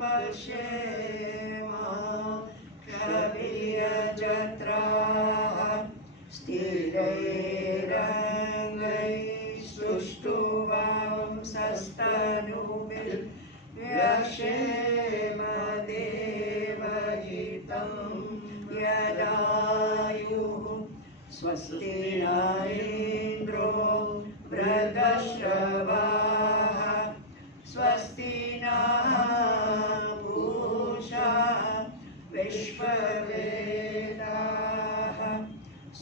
पश्येम क्षभिर्यजत्राः स्थिरैरङ्गैः सुष्ठुवांसस्तनूभिर्व्यसेम देवहितं यदायुः स्वस्ति न इन्द्रो वृद्धश्रवाः स्वस्ति नः पूषा विश्ववेदाः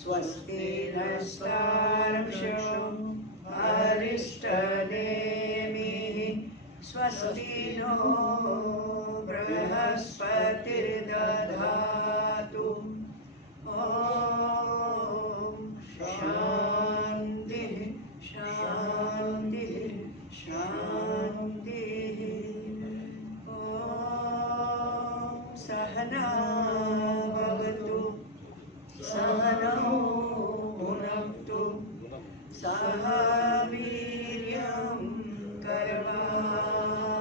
स्वस्ति नस्तार्क्ष्यो अरिष्टनेमिः स्वस्ति नो बृहस्पतिर्दधातु ॐ शान्तिः शान्तिः शान्तिः ॐ सहना भवतु सहनौ भुनक्तु सह वीर्यं करवावहै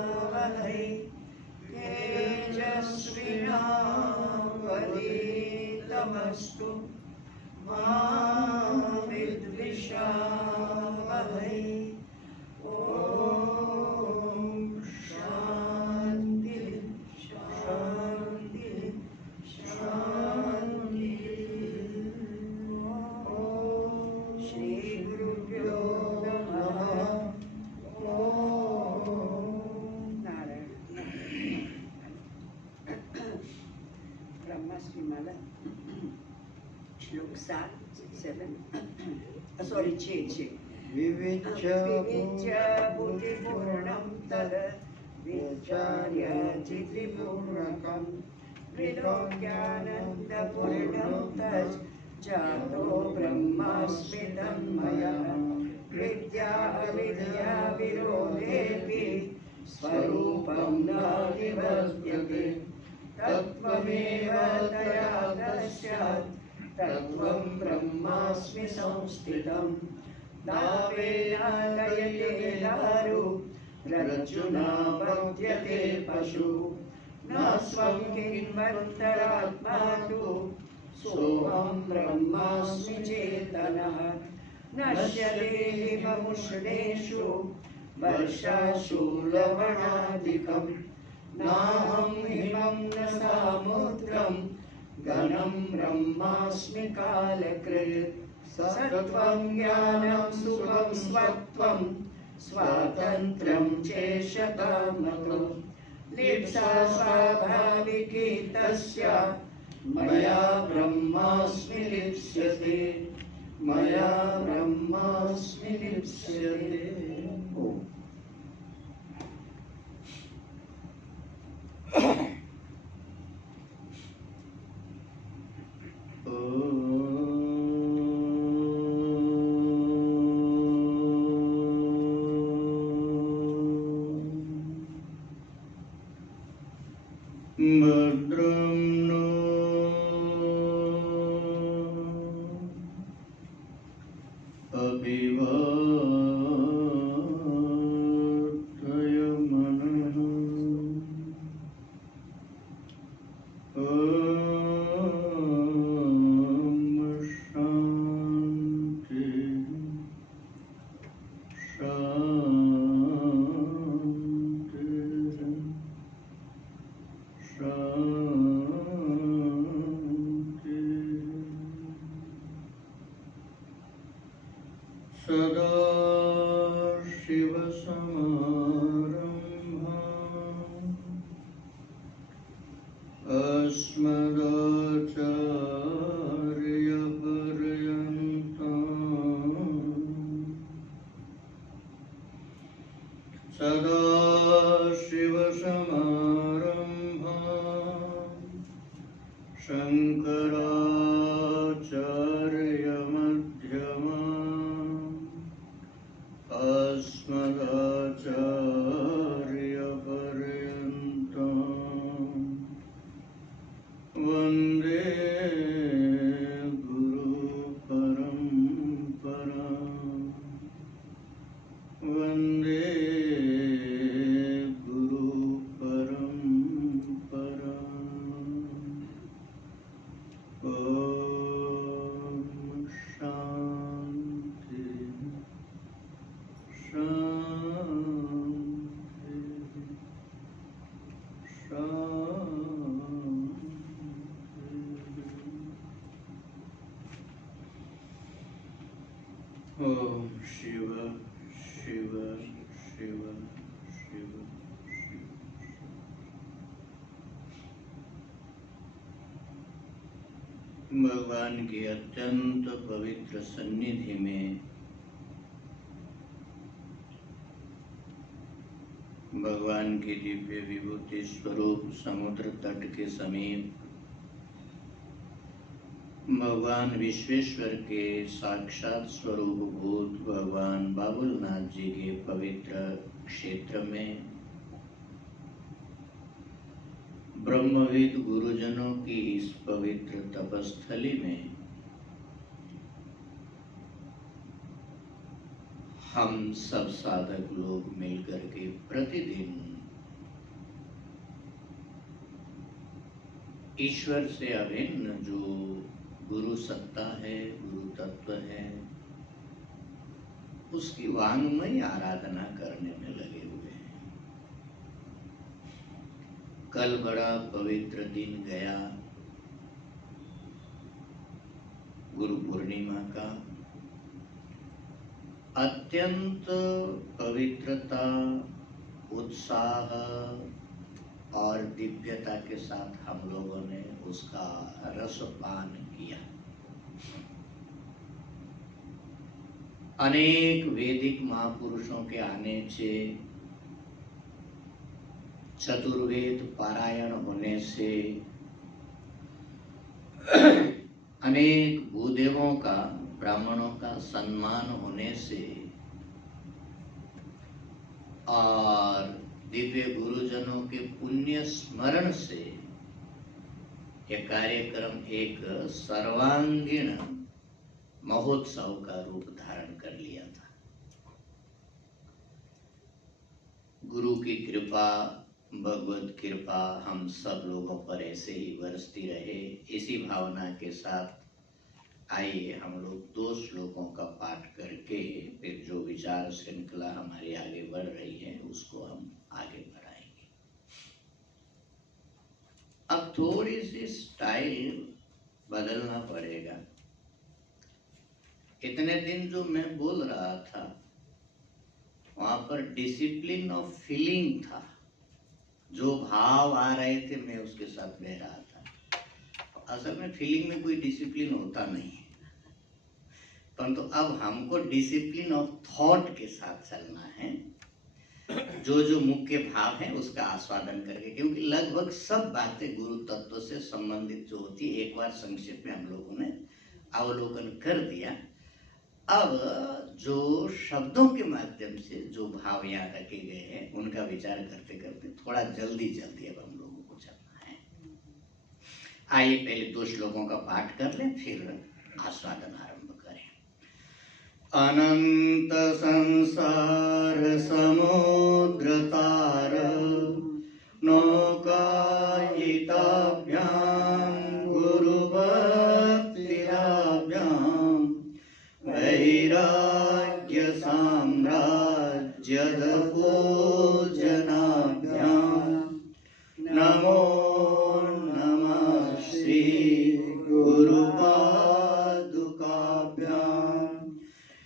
तेजस्विनावधीतमस्तु मा विद्विषावहै ॐ शान्तिः शान्तिः शान्तिः ॐ श्री गुरुभ्यो नमः ॐ नारायण ब्रह्मश्रीमाला श्लोक 7 सॉरी 6 विविच्य बुद्धिपूर्णं तद विचार्य चित्रिपूर्णकं त्रिलोक्यानन्दपूर्णं तत् जातो ब्रह्मास्मि तन्मयः विद्या अविद्या विरोधेऽपि स्वरूपं न निवर्त्यते तत्त्वमेव तया दस्यात् तत्त्वं ब्रह्मास्मि संस्थितं नावेनालयते दारु रज्जुना बध्यते पशु न स्वं किन्वन्तरात्मा तु सोऽहं ब्रह्मास्मि चेतनः नश्यते हिममुष्णेषु वर्षासु लवणादिकं नाहं हिमं न सामुद्रं घनं ब्रह्मास्मि कालकृत् सत्त्वं ज्ञानं सुखं स्वत्वं स्वातन्त्र्यं चेशतामतो लिप्सा स्वाभाविकी तस्य मया ब्रह्मास्मि लिप्स्यते मया ब्रह्मास्मि लिप्स्यते। भद्रं नो अभिवादयमनः ॐ शान्ति सदा शिवसमारम्भाम् अस्मदाचार्यपर्यन्ताम् सदा शिवसमारम्भाम् शङ्कराचार्यमध्यमाम् अस्मदाचार्यपर्यन्ताम् वन्दे गुरुपरम्पराम् वन्दे गुरुपरम्पराम् भगवान की अत्यंत पवित्र सन्निधि में भगवान की दिव्य विभूति स्वरूप समुद्र तट के समीप भगवान विश्वेश्वर के साक्षात स्वरूप भूत भगवान बाबुलनाथ जी के पवित्र क्षेत्र में ब्रह्मविद गुरुजनों की इस पवित्र तपस्थली में हम सब साधक लोग मिलकर के प्रतिदिन ईश्वर से अभिन्न जो गुरु सत्ता है, गुरु तत्व है, उसकी वांगमयी आराधना करने में लगे हुए हैं। कल बड़ा पवित्र दिन गया, गुरु पूर्णिमा का। अत्यंत पवित्रता, उत्साह और दिव्यता के साथ हम लोगों ने उसका रसपान किया। अनेक वैदिक महापुरुषों के आने से, चतुर्वेद पारायण होने से, अनेक भूदेवों का, ब्राह्मणों का सम्मान होने से और दिव्य गुरुजनों के पुण्य स्मरण से यह कार्यक्रम एक सर्वांगीण महोत्सव का रूप धारण कर लिया था। गुरु की कृपा, भगवत कृपा हम सब लोगों पर ऐसे ही बरसती रहे। इसी भावना के साथ आइए हम लोग 2 श्लोकों का पाठ करके फिर जो विचार श्रृंखला हमारी आगे बढ़ रही है उसको हम आगे बढ़ाएंगे। अब थोड़ी सी स्टाइल बदलना पड़ेगा। इतने दिन जो मैं बोल रहा था वहां पर डिसिप्लिन ऑफ फीलिंग था, जो भाव आ रहे थे मैं उसके साथ बह रहा था। असल में फीलिंग में कोई डिसिप्लिन होता नहीं है, परंतु अब हमको डिसिप्लिन ऑफ थॉट के साथ चलना है। जो मुख्य भाव है उसका आस्वादन करके, क्योंकि लगभग सब बातें गुरु तत्व से संबंधित जो होती है एक बार संक्षेप में हम लोगों ने अवलोकन कर दिया। अब जो शब्दों के माध्यम से जो भाव यहाँ रखे गए हैं उनका विचार करते करते थोड़ा जल्दी अब हम लोगों को चलना है। आइए पहले 2 श्लोकों का पाठ कर लें, फिर आस्वादन आरंभ करें। अनंत संसार समुद्र तार नौकायिताभ्यां गुरु भक्तिराभ्यां वैराग्य साम्राज्यद पूजनाभ्यां नमो नमः श्री गुरु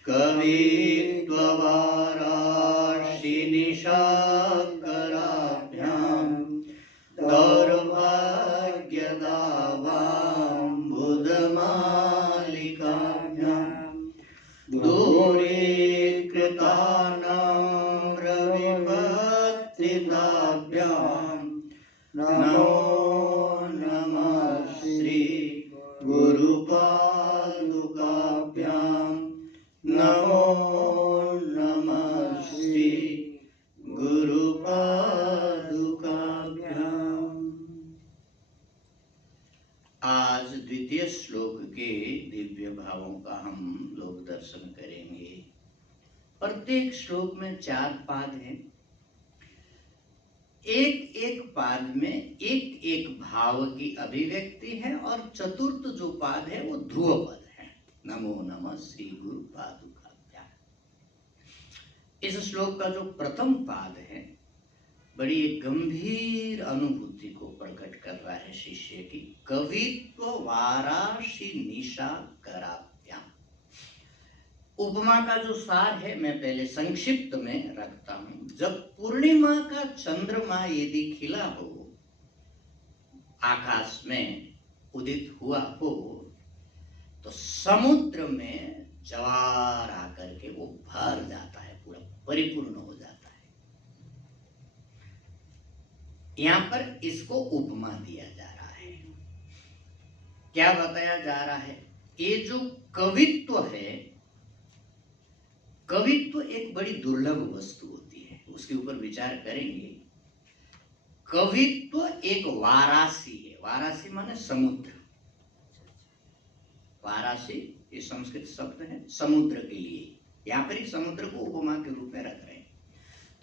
कवित्ववाराशिनिशाकराभ्यां दौर्भाग्यदावाम्बुधमालिकाभ्यां दूरीकृतानाम्रविपत्तिताभ्यां नमो नमः श्री गुरुपादुकाभ्यां नमो नमः श्री गुरुपादुकाभ्यां। आज द्वितीय श्लोक के दिव्य भावों का हम लोग दर्शन करेंगे। प्रत्येक श्लोक में 4 पाद हैं। एक एक पाद में एक एक भाव की अभिव्यक्ति है और चतुर्थ जो पाद है वो ध्रुव पद है। नमो नमः श्री गुरु पादुकाभ्यां। इस श्लोक का जो प्रथम पाद है बड़ी गंभीर अनुभूति को प्रकट कर रहा है शिष्य की। कवित्व वाराशिनिशा कराभ्यां। उपमा का जो सार है मैं पहले संक्षिप्त में रखता हूं। जब पूर्णिमा का चंद्रमा यदि खिला हो, आकाश में उदित हुआ हो, तो समुद्र में ज्वार आकर के वो भर जाता है, पूरा परिपूर्ण हो जाता है। यहां पर इसको उपमा दिया जा रहा है। क्या बताया जा रहा है? ये जो कवित्व है, कवित्व एक बड़ी दुर्लभ वस्तु होती है, उसके ऊपर विचार करेंगे। कवित्व एक वारासी है। वारासी माने समुद्र। वारासी ये संस्कृत शब्द है समुद्र के लिए। यहां पर ही समुद्र को उपमा के रूप में रख रहे हैं।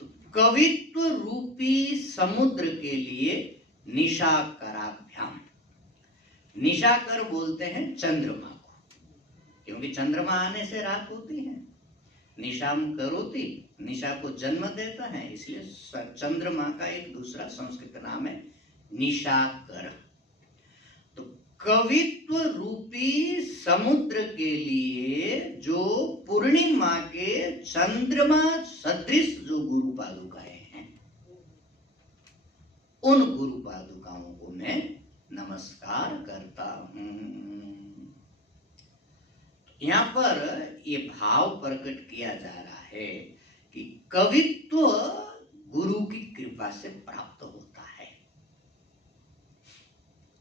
तो कवित्व रूपी समुद्र के लिए निशाकराभ्याम, निशाकर बोलते हैं चंद्रमा को, क्योंकि चंद्रमा आने से रात होती है। निशाम करोति, निशा को जन्म देता है, इसलिए चंद्रमा का एक दूसरा संस्कृत नाम है निशाकर। तो कवित्व रूपी समुद्र के लिए जो पूर्णिमा के चंद्रमा सदृश जो गुरु पादुकाएं हैं, उन गुरु पादुकाओं को मैं नमस्कार करता हूं। यहां पर ये भाव प्रकट किया जा रहा है कि कवित्व गुरु की कृपा से प्राप्त होता है।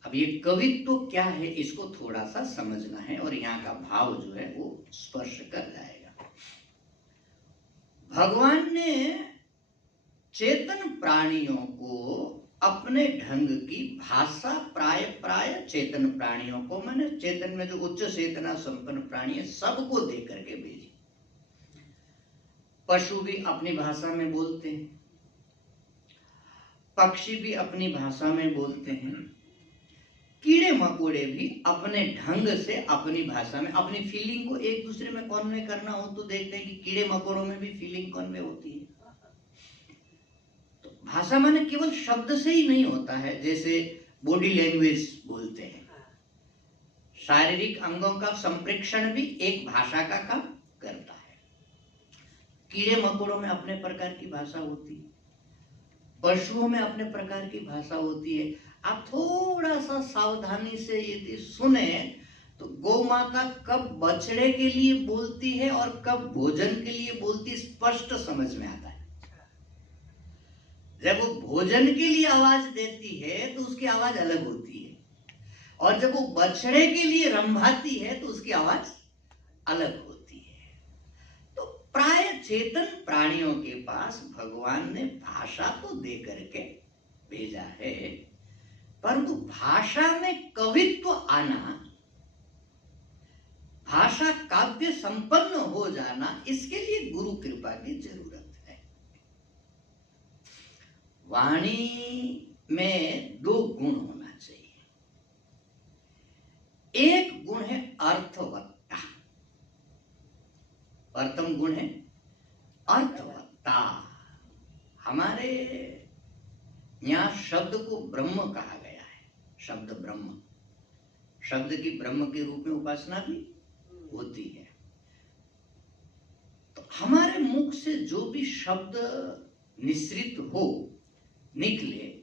अब ये कवित्व क्या है, इसको थोड़ा सा समझना है और यहाँ का भाव जो है वो स्पर्श कर जाएगा। भगवान ने चेतन प्राणियों को अपने ढंग की भाषा प्राय चेतन प्राणियों को, माने चेतन में जो उच्च चेतना संपन्न प्राणी है, सबको दे करके भेजी। पशु भी अपनी भाषा में बोलते हैं, पक्षी भी अपनी भाषा में बोलते हैं, कीड़े मकोड़े भी अपने ढंग से अपनी भाषा में अपनी फीलिंग को एक दूसरे में कन्वे करना हो तो देखते हैं कि कीड़े मकोड़ों में भी फीलिंग कन्वे होती है। तो भाषा माने केवल शब्द से ही नहीं होता है, जैसे बॉडी लैंग्वेज बोलते हैं, शारीरिक अंगों का संप्रेक्षण भी एक भाषा का काम करता है। कीड़े मकोड़ों में अपने प्रकार की भाषा होती है, पशुओं में अपने प्रकार की भाषा होती है। आप थोड़ा सा सावधानी से यदि सुने तो गौ माता कब बछड़े के लिए बोलती है और कब भोजन के लिए बोलती है, स्पष्ट समझ में आता है। जब वो भोजन के लिए आवाज देती है तो उसकी आवाज अलग होती है, और जब वो बछड़े के लिए रंभाती है तो उसकी आवाज अलग होती है। तो प्राय चेतन प्राणियों के पास भगवान ने भाषा तो दे करके भेजा है, परंतु भाषा में कवित्व आना, भाषा काव्य संपन्न हो जाना, इसके लिए गुरु कृपा की जरूरत है। वाणी में दो गुण होना चाहिए। एक गुण है अर्थवत्ता, प्रथम गुण है अर्थवत्ता। हमारे यहाँ शब्द को ब्रह्म कहा गया है, शब्द ब्रह्म, शब्द की ब्रह्म के रूप में उपासना भी होती है। तो हमारे मुख से जो भी शब्द निश्रित हो, निकले,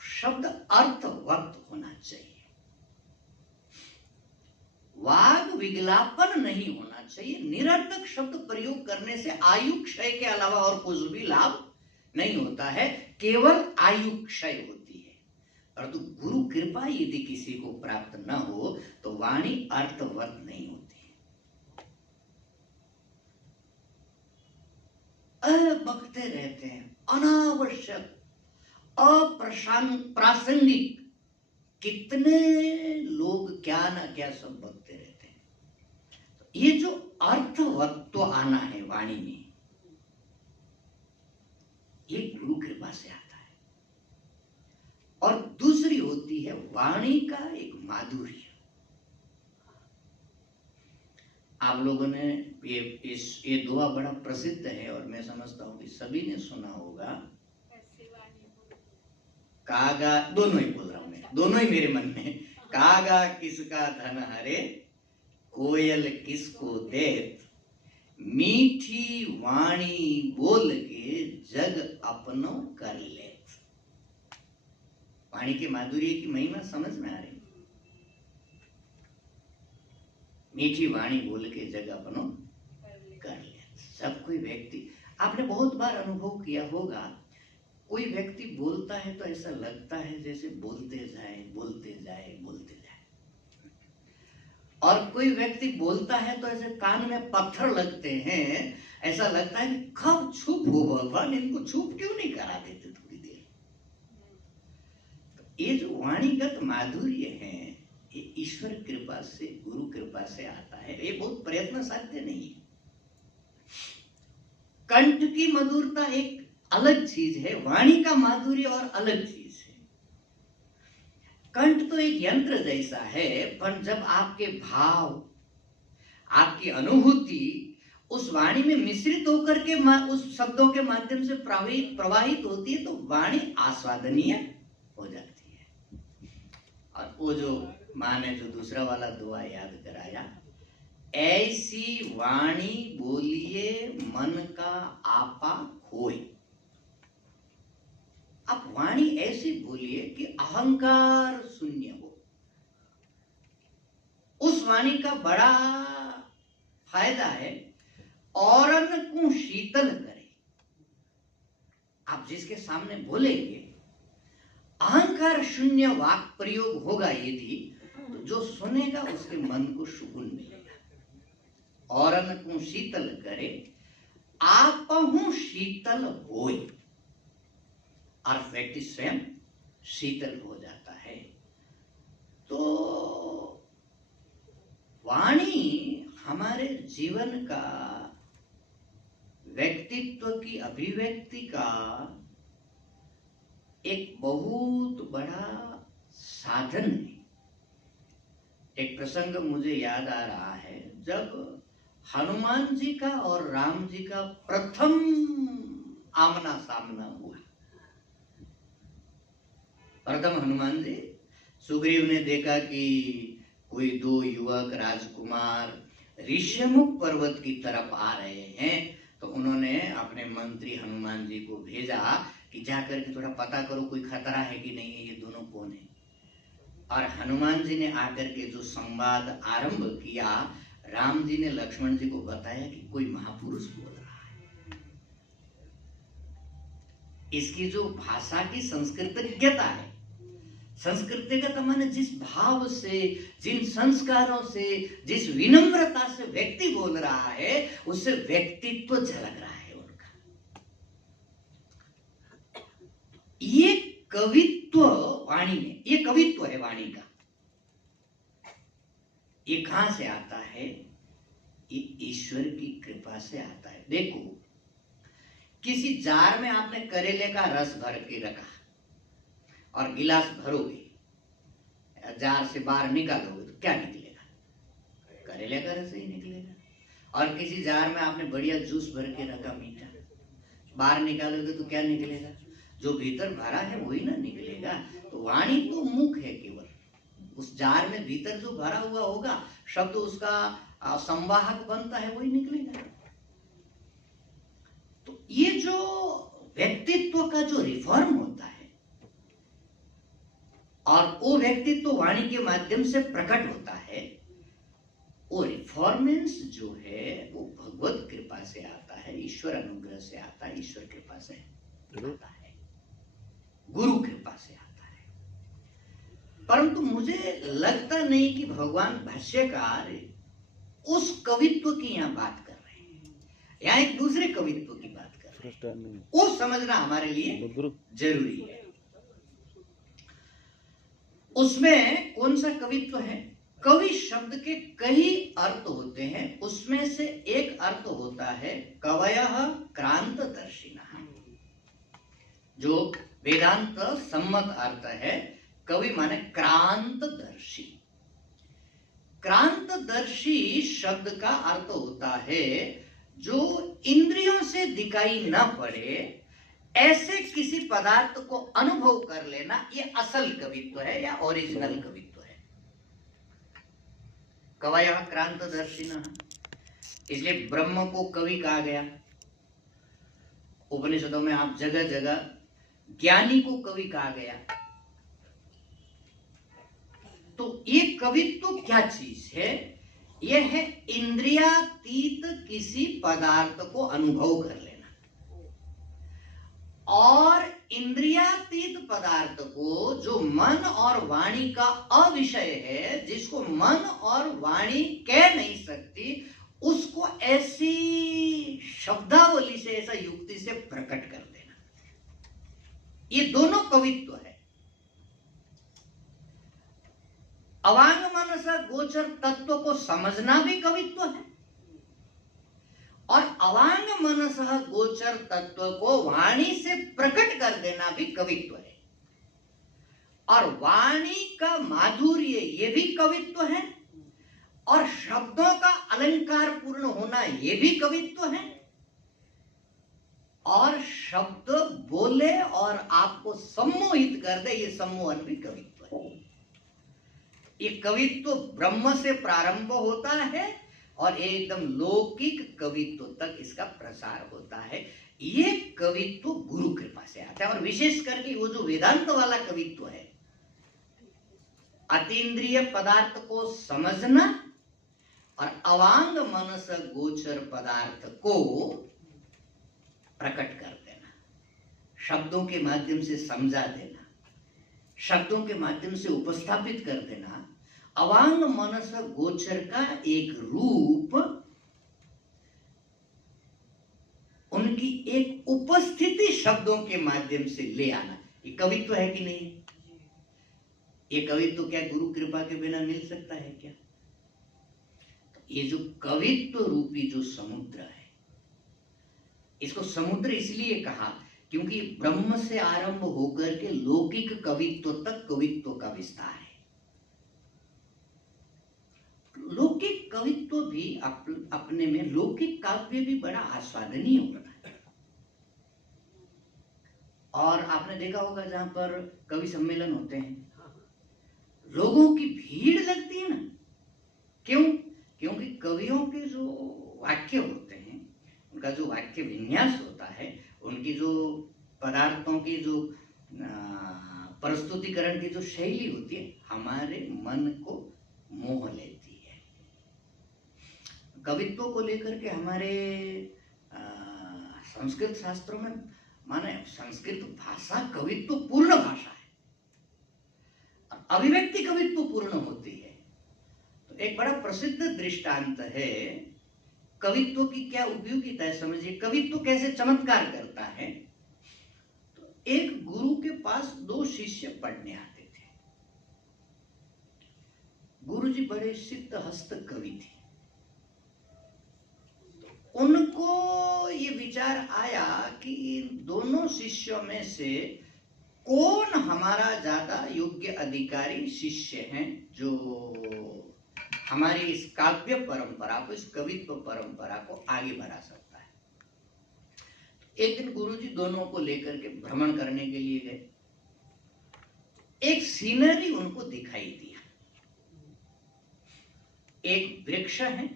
शब्द अर्थवत होना चाहिए। वाग विज्ञापन नहीं होना चाहिए। निरर्थक शब्द प्रयोग करने से आयु क्षय के अलावा और कुछ भी लाभ नहीं होता है, केवल आयु क्षय होती है। परंतु गुरु कृपा यदि किसी को प्राप्त न हो तो वाणी अर्थवत नहीं होती है। बकते रहते हैं, अनावश्यक अप्रासंगिक, कितने लोग क्या ना क्या सब बकते रहते हैं। तो ये जो अर्थवत्व आना है वाणी में, ये गुरु कृपा से आता है। और दूसरी होती है वाणी का एक माधुर्य। आप लोगों ने ये दुआ बड़ा प्रसिद्ध है और मैं समझता हूं कि सभी ने सुना होगा। कागा, दोनों ही बोल रहा हूं मैं, दोनों ही मेरे मन में। कागा किसका धन हरे, कोयल किसको देत, मीठी वाणी बोल के जग अपनो कर लेत। वाणी के माधुर्य की महिमा समझ में आ रही। मीठी वाणी बोल के जग अपनो कर ले। सब कोई व्यक्ति, आपने बहुत बार अनुभव किया होगा, कोई व्यक्ति बोलता है तो ऐसा लगता है जैसे बोलते जाए बोलते जाए बोलते जाए, और कोई व्यक्ति बोलता है तो ऐसे कान में पत्थर लगते हैं, ऐसा लगता है कि कब चुप हो भगवान, इनको चुप क्यों नहीं करा देते थोड़ी देर। तो ये जो वाणीगत माधुर्य है, ये ईश्वर कृपा से, गुरु कृपा से आता है। ये बहुत प्रयत्न साध्य नहीं है। कंठ की मधुरता एक अलग चीज है, वाणी का माधुर्य और अलग चीज है। कंठ तो एक यंत्र जैसा है, पर जब आपके भाव, आपकी अनुभूति उस वाणी में मिश्रित होकर के उस शब्दों के माध्यम से प्रवाहित होती है, तो वाणी आस्वादनीय हो जाती है। और वो जो माँ ने जो दूसरा वाला दुआ याद कराया, ऐसी वाणी बोलिए मन का आपा खोए। आप वाणी ऐसी बोलिए कि अहंकार शून्य हो। उस वाणी का बड़ा फायदा है, औरन को शीतल करे। आप जिसके सामने बोलेंगे, अहंकार शून्य वाक प्रयोग होगा यदि, तो जो सुनेगा उसके मन को सुकून मिलेगा। औरन को शीतल करे, आपहु शीतल होए, और व्यक्ति स्वयं शीतल हो जाता है। तो वाणी हमारे जीवन का, व्यक्तित्व की अभिव्यक्ति का एक बहुत बड़ा साधन है। एक प्रसंग मुझे याद आ रहा है, जब हनुमान जी का और राम जी का प्रथम आमना सामना हुआ। प्रथम हनुमान जी, सुग्रीव ने देखा कि कोई दो युवक राजकुमार ऋष्यमुख पर्वत की तरफ आ रहे हैं, तो उन्होंने अपने मंत्री हनुमान जी को भेजा कि जाकर के थोड़ा पता करो कोई खतरा है कि नहीं है, ये दोनों कौन है। और हनुमान जी ने आकर के जो संवाद आरंभ किया, राम जी ने लक्ष्मण जी को बताया कि कोई महापुरुष बोल रहा है। इसकी जो भाषा की संस्कृतज्ञता है, संस्कृतज्ञता माने जिस भाव से, जिन संस्कारों से, जिस विनम्रता से व्यक्ति बोल रहा है, उससे व्यक्तित्व झलक रहा है उनका। ये कवित्व वाणी में, ये कवित्व है वाणी का। ये कहां से आता है? ये ईश्वर की कृपा से आता है। देखो, किसी जार में आपने करेले का रस भर के रखा और गिलास भरोगे, जार से बाहर निकालोगे तो क्या निकलेगा? करेले का रस ही निकलेगा। और किसी जार में आपने बढ़िया जूस भर के रखा मीठा, बाहर निकालोगे तो क्या निकलेगा? जो भीतर भरा है वही ना निकलेगा। तो वाणी तो मुख है केवल, उस जार में भीतर जो भरा हुआ होगा, शब्द उसका संवाहक बनता है, वही निकलेगा। तो ये जो व्यक्तित्व का जो रिफॉर्म होता है, और वो व्यक्तित्व वाणी के माध्यम से प्रकट होता है, वो रिफॉर्मेंस जो है वो भगवत कृपा से आता है, ईश्वर अनुग्रह से आता है, ईश्वर कृपा से आता है, गुरु कृपा से आता है। परंतु मुझे लगता नहीं कि भगवान भाष्यकार उस कवित्व की यहाँ बात कर रहे हैं, यहाँ एक दूसरे कवित्व की बात कर रहे हैं। वो समझना हमारे लिए जरूरी है। उसमें कौन सा कवित्व है? कवि शब्द के कई अर्थ होते हैं, उसमें से एक अर्थ होता है कवयः क्रांतदर्शिनः, जो वेदांत सम्मत अर्थ है। कवि माने क्रांतदर्शी। क्रांतदर्शी शब्द का अर्थ होता है जो इंद्रियों से दिखाई न पड़े ऐसे किसी पदार्थ को अनुभव कर लेना, ये असल कवित्व है या ओरिजिनल कवित्व है। कवयः क्रांतदर्शिनः, इसलिए ब्रह्म को कवि कहा गया। उपनिषदों में आप जगह जगह ज्ञानी को कवि कहा गया। तो ये कवित्व क्या चीज है? यह है इंद्रियातीत किसी पदार्थ को अनुभव कर लेना। और इंद्रियातीत पदार्थ को जो मन और वाणी का अविषय है, जिसको मन और वाणी कह नहीं सकती, उसको ऐसी शब्दावली से, ऐसा युक्ति से प्रकट कर देना, ये दोनों कवित्व है। अवांग मनस गोचर तत्व को समझना भी कवित्व है, और अवांग मनस गोचर तत्व को वाणी से प्रकट कर देना भी कवित्व है। और वाणी का माधुर्य ये भी कवित्व है, और शब्दों का अलंकार पूर्ण होना ये भी कवित्व है। और शब्द बोले और आपको सम्मोहित कर दे, ये सम्मोहन भी कवित्व है। ये कवित्व ब्रह्म से प्रारंभ होता है और एकदम लौकिक कवित्व तक इसका प्रसार होता है। ये कवित्व गुरु कृपा से आता है। और विशेष करके वो जो वेदांत वाला कवित्व है, अतीन्द्रिय पदार्थ को समझना और अवांग मनस गोचर पदार्थ को प्रकट कर देना, शब्दों के माध्यम से समझा देना, शब्दों के माध्यम से उपस्थापित कर देना, अवांग मनस गोचर का एक रूप, उनकी एक उपस्थिति शब्दों के माध्यम से ले आना, ये कवित्व है कि नहीं? ये कवित्व क्या गुरु कृपा के बिना मिल सकता है क्या? तो ये जो कवित्व रूपी जो समुद्र है, इसको समुद्र इसलिए कहा क्योंकि ब्रह्म से आरंभ होकर के लौकिक कवित्व तक कवित्व का विस्तार है। लौकिक कवित्व भी अपने में, लौकिक काव्य भी बड़ा आस्वादनीय होता है। और आपने देखा होगा जहां पर कवि सम्मेलन होते हैं, लोगों की भीड़ लगती है ना, क्यों? क्योंकि कवियों के जो वाक्य होते हैं, उनका जो वाक्य विन्यास होता है, उनकी जो पदार्थों की जो प्रस्तुतिकरण की जो शैली होती है, हमारे मन को मोह लेती है। कवित्व को लेकर के हमारे संस्कृत शास्त्रों में, माने संस्कृत भाषा कवित्व पूर्ण भाषा है, अभिव्यक्ति कवित्व पूर्ण होती है। तो एक बड़ा प्रसिद्ध दृष्टांत है कवित्व की क्या उपयोगिता है, समझिए कवित्व कैसे चमत्कार करता है। तो एक गुरु के पास दो शिष्य पढ़ने आते थे। गुरुजी बड़े सिद्ध हस्त कवि थे। तो उनको ये विचार आया कि इन दोनों शिष्यों में से कौन हमारा ज्यादा योग्य अधिकारी शिष्य हैं, जो हमारी इस काव्य परंपरा को, इस कवित्व परंपरा को आगे बढ़ा सकता है। एक दिन गुरुजी दोनों को लेकर के भ्रमण करने के लिए गए। एक सीनरी उनको दिखाई दिया। एक वृक्ष है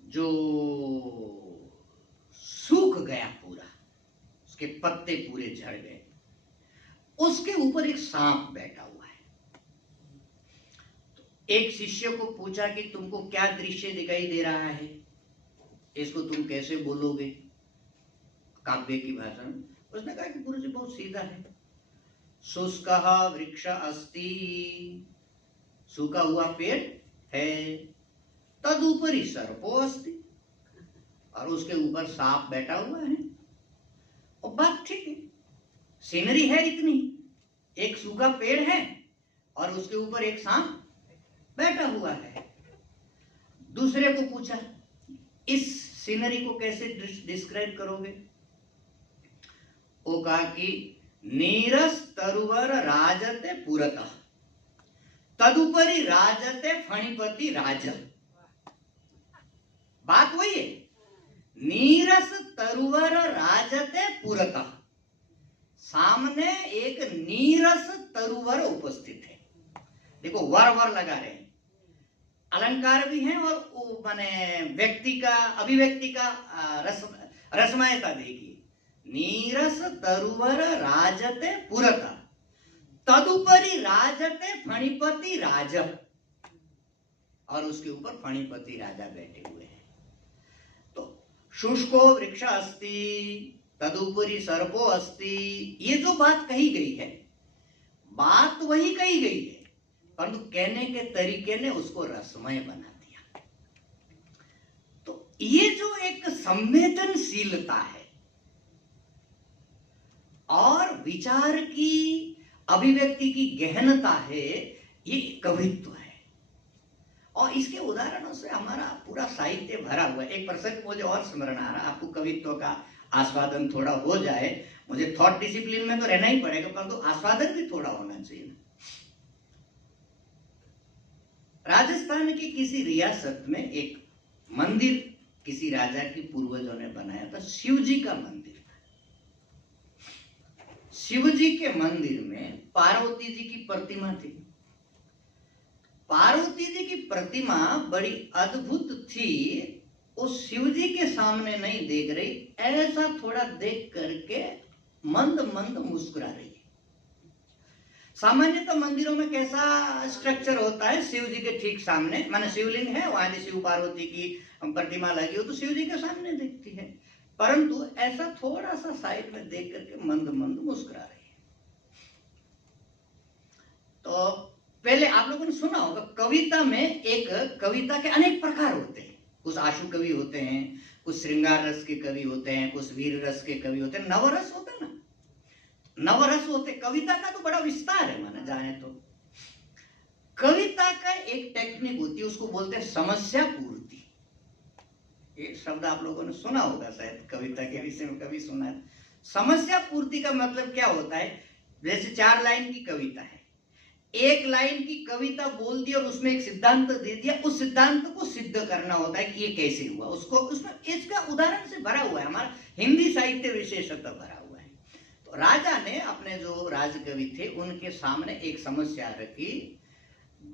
जो सूख गया पूरा, उसके पत्ते पूरे झड़ गए, उसके ऊपर एक सांप बैठा हुआ है। तो एक शिष्य को पूछा कि तुमको क्या दृश्य दिखाई दे रहा है, इसको तुम कैसे बोलोगे काव्य की भाषा में? उसने कहा कि गुरुजी बहुत सीधा है, शुष्कः वृक्ष अस्ति, सूखा हुआ पेड़ है, तदुपरि सर्पो अस्ति, और उसके ऊपर सांप बैठा हुआ है। और बात ठीक है, सीनरी है इतनी, एक सूखा पेड़ है और उसके ऊपर एक सांप बैठा हुआ है। दूसरे को पूछा, इस सीनरी को कैसे डिस्क्राइब करोगे? वो कहा कि नीरस तरुवर राजते पुरतः, तदुपरि राजते फणिपति राज। बात वही है, नीरस तरुवर राजते पुरतः, सामने एक नीरस तरुवर उपस्थित है। देखो वर वर लगा रहे हैं, अलंकार भी है और माने व्यक्ति का, अभिव्यक्ति का रसमयता देखिए। नीरस तरुवर राजते पुरतः, तदुपरि राजते फणिपति राज। और उसके ऊपर फणिपति राजा बैठे हुए हैं। तो शुष्को वृक्ष अस्ति तदुपरि सर्पो अस्ति, ये जो बात कही गई है, बात वही कही गई है, परंतु कहने के तरीके ने उसको रसमय बना दिया। तो ये जो एक संवेदनशीलता है और विचार की अभिव्यक्ति की गहनता है, ये कवित्व है। और इसके उदाहरणों से हमारा पूरा साहित्य भरा हुआ है। एक प्रसंग मुझे और स्मरण आ रहा, आपको कवित्व का आस्वादन थोड़ा हो जाए, मुझे थॉट डिसिप्लिन में तो रहना ही पड़ेगा, परंतु आस्वादन भी थोड़ा होना चाहिए। राजस्थान की किसी रियासत में एक मंदिर किसी राजा की पूर्वजों ने बनाया था, शिव जी का मंदिर था। शिव जी के मंदिर में पार्वती जी की प्रतिमा थी। पार्वती जी की प्रतिमा बड़ी अद्भुत थी, उस शिव जी के सामने नहीं देख रही, ऐसा थोड़ा देख करके मंद मंद मुस्कुरा रही है। सामान्यतः मंदिरों में कैसा स्ट्रक्चर होता है, शिव जी के ठीक सामने, माने शिवलिंग है, वहां शिव पार्वती की प्रतिमा लगी हो तो शिव जी के सामने दिखती है, परंतु ऐसा थोड़ा सा साइड में देख करके मंद मंद मुस्कुरा रही है। तो पहले आप लोगों ने सुना होगा, कविता में एक कविता के अनेक प्रकार होते हैं। कुछ आशु कवि होते हैं, कुछ श्रृंगार रस के कवि होते हैं, कुछ वीर रस के कवि होते हैं, नवरस होते हैं ना, नवरस होते। कविता का तो बड़ा विस्तार है माना जाए तो। कविता का एक टेक्निक होती है, उसको बोलते हैं समस्या पूर्ति। ये शब्द आप लोगों ने सुना होगा शायद, कविता के विषय में कभी सुना है। समस्या पूर्ति का मतलब क्या होता है, जैसे 4 लाइन की कविता है, एक लाइन की कविता बोल दी और उसमें एक सिद्धांत दे दिया, उस सिद्धांत को सिद्ध करना होता है कि ये कैसे हुआ, उसको उसमें इसका उदाहरण से भरा हुआ है। हमारा हिंदी साहित्य विशेषतः भरा हुआ है। तो राजा ने अपने जो राजकवि थे उनके सामने एक समस्या रखी,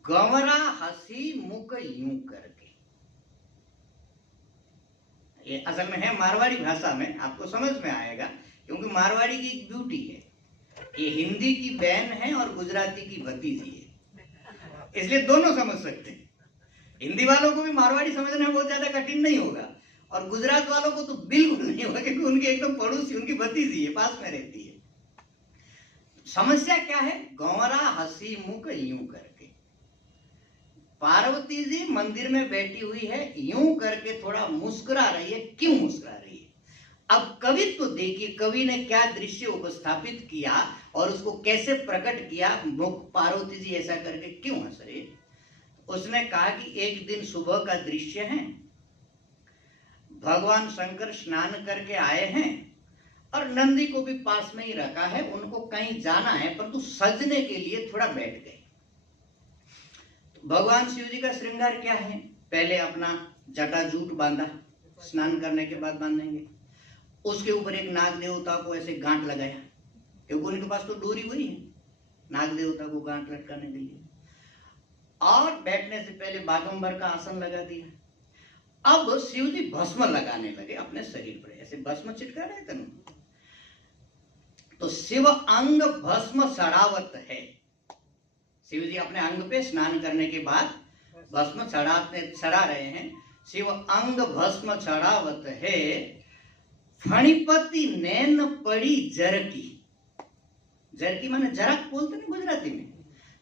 गंवरा हंसी मुख यूं करके। ये असल में है मारवाड़ी भाषा में, आपको समझ में आएगा, क्योंकि मारवाड़ी की एक ब्यूटी है, ये हिंदी की बहन है और गुजराती की भतीजी है, इसलिए दोनों समझ सकते हैं। हिंदी वालों को भी मारवाड़ी समझने में बहुत ज्यादा कठिन नहीं होगा, और गुजरात वालों को तो बिल्कुल नहीं होगा, क्योंकि उनके एकदम पड़ोसी, उनकी भतीजी है, पास में रहती है। समस्या क्या है, गंवरा हंसी मुख यूं करके। पार्वती जी मंदिर में बैठी हुई है, यूं करके थोड़ा मुस्कुरा रही है। क्यों मुस्कुरा रही है? अब कवित्व देखिए, कवि ने क्या दृश्य उपस्थापित किया और उसको कैसे प्रकट किया। पार्वती जी ऐसा करके क्यों हंस रही? उसने कहा कि एक दिन सुबह का दृश्य है, भगवान शंकर स्नान करके आए हैं और नंदी को भी पास में ही रखा है, उनको कहीं जाना है, परंतु सजने के लिए थोड़ा बैठ गए। तो भगवान शिव जी का श्रृंगार क्या है, पहले अपना जटाजूट बांधा, स्नान करने के बाद बांधेंगे, उसके ऊपर एक नाग देवता को ऐसे गांठ लगाया, क्योंकि उनके पास तो डोरी वही है, नाग देवता को गांठ लटकाने के लिए, और बैठने से पहले बागंबर का आसन लगा दिया। अब शिव जी भस्म लगाने लगे अपने शरीर पर, ऐसे भस्म चिटका रहे थे ना, तो शिव अंग भस्म सड़ावत है। शिव जी अपने अंग पे स्नान करने के बाद भस्म चढ़ा रहे हैं। शिव अंग भस्म चढ़ावत है, फणिपति नैन पड़ी जरकी। जरकी माने जराक बोलते ना गुजराती में,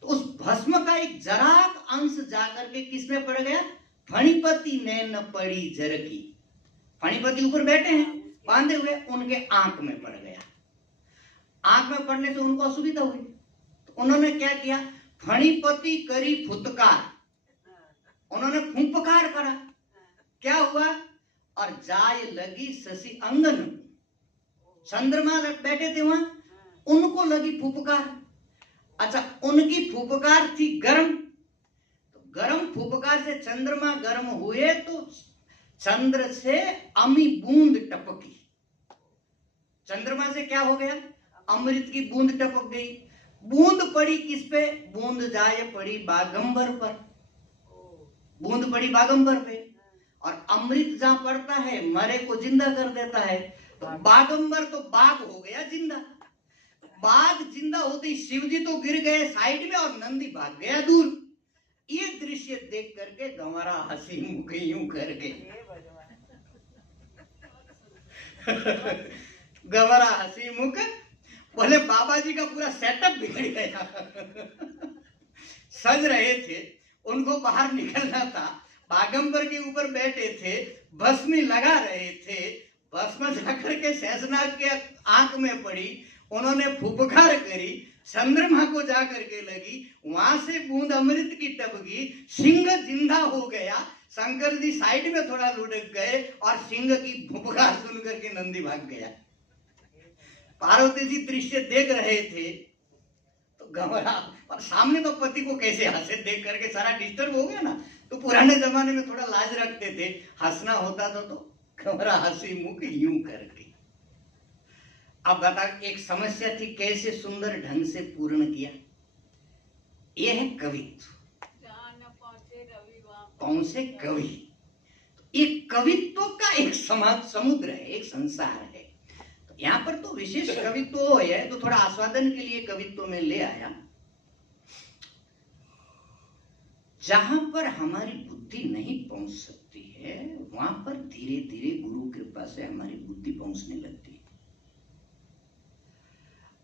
तो उस भस्म का एक जराक अंश जाकर के किसमें पड़ गया, फणिपति नैन पड़ी जरकी। फणिपति ऊपर बैठे हैं बांधे हुए, उनके आंख में पड़ गया। आंख में पड़ने से उनको असुविधा हुई, तो उन्होंने क्या किया, फणिपति करी फुतकार, उन्होंने फुंफकार करा। क्या हुआ, और जाय लगी शशि अंगन, चंद्रमा बैठे थे वहां, उनको लगी फुफकार। अच्छा, उनकी फुफकार थी गर्म, तो गर्म फुफकार से चंद्रमा गर्म हुए तो चंद्र से अमी बूंद टपकी। चंद्रमा से क्या हो गया, अमृत की बूंद टपक गई। बूंद पड़ी किस पे, बूंद जाए पड़ी बागंबर पर, बूंद पड़ी बागंबर पे। और अमृत जहां पड़ता है मरे को जिंदा कर देता है, तो बागंबर तो बाघ हो गया जिंदा। बाघ जिंदा होते शिव जी तो गिर गए साइड में और नंदी भाग गया दूर। ये दृश्य देख करके गंवारा हंसी मुख यूं करके गंवारा हंसी मुख बोले बाबा जी का पूरा सेटअप बिगड़ गया। सज रहे थे, उनको बाहर निकलना था, बागंबर के ऊपर बैठे थे, भस्मी लगा रहे थे, भस्म जाकर के शेषनाग के आंख में पड़ी, उन्होंने फुफकार करी, चंद्रमा को जाकर के लगी, वहां से बूंद अमृत की टपकी, सिंह जिंदा हो गया, शंकर जी साइड में थोड़ा लुढ़क गए और सिंह की फुफकार सुन करके नंदी भाग गया। पार्वती जी दृश्य देख रहे थे तो घबरा, और सामने तो पति को कैसे हंसे देख करके सारा डिस्टर्ब हो गया ना। तो पुराने जमाने में थोड़ा लाज रखते थे, हंसना होता था तो घबरा हंसी मुख यूं करके। अब बता, एक समस्या थी, कैसे सुंदर ढंग से पूर्ण किया। यह है कवित्व। कौन से कवि, एक कवित्व का एक समाज समुद्र है, एक संसार है। तो यहाँ पर तो विशेष कवित्व है, तो थोड़ा आस्वादन के लिए कवित्व में ले आया। जहां पर हमारी बुद्धि नहीं पहुंच सकती है, वहां पर धीरे धीरे गुरु कृपा से हमारी बुद्धि पहुंचने लगती है।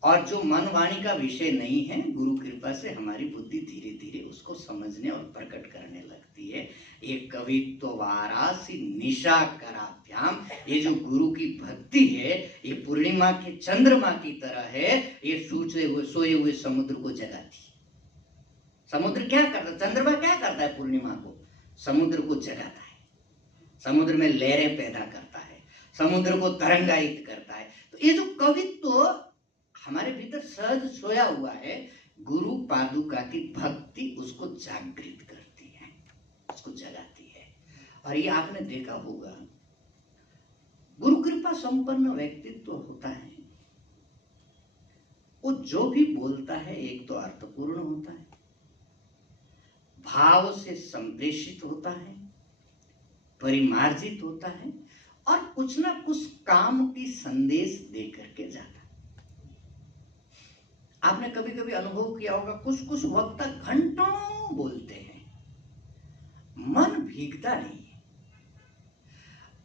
और जो मन वाणी का विषय नहीं है, गुरु कृपा से हमारी बुद्धि धीरे धीरे उसको समझने और प्रकट करने लगती है। ये कवित्व वारासी निशा कराभ्याम, ये जो गुरु की भक्ति है, ये पूर्णिमा के चंद्रमा की तरह है, ये सोए हुए समुद्र को जगाती है। समुद्र क्या करता है, चंद्रमा क्या करता है पूर्णिमा को? समुद्र को जगाता है, समुद्र में लहरें पैदा करता है, समुद्र को तरंगायित करता है। तो ये जो कवित्व हमारे भीतर सहज सोया हुआ है, गुरु पादुका की भक्ति उसको जागृत करती है, उसको जगाती है। और ये आपने देखा होगा, गुरु कृपा संपन्न व्यक्तित्व होता है, वो जो भी बोलता है एक तो अर्थपूर्ण होता है, भाव से संप्रेषित होता है, परिमार्जित होता है, और कुछ ना कुछ काम की संदेश दे करके जाता है। आपने कभी कभी अनुभव किया होगा, कुछ कुछ वक्ता घंटों बोलते हैं, मन भीगता नहीं है।